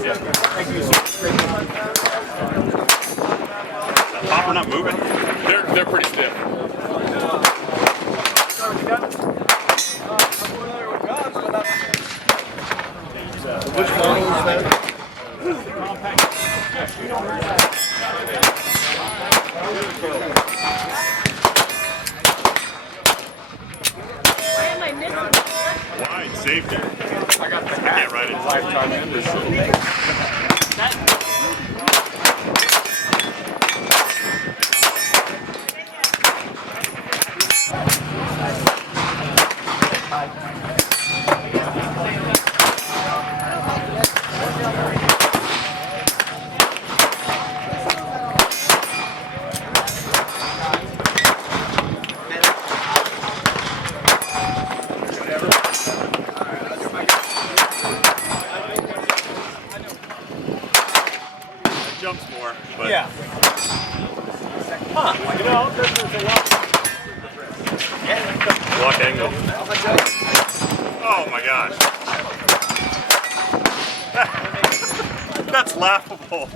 Thank you. Popper not moving? They're pretty stiff. Which model is that? Why am I missing? Wide safety. I got the hat. Can't ride it. Lifetime Henderson. It jumps more, but Yeah. Huh. You know, there's a lot. walk angle. Oh my gosh. That's laughable.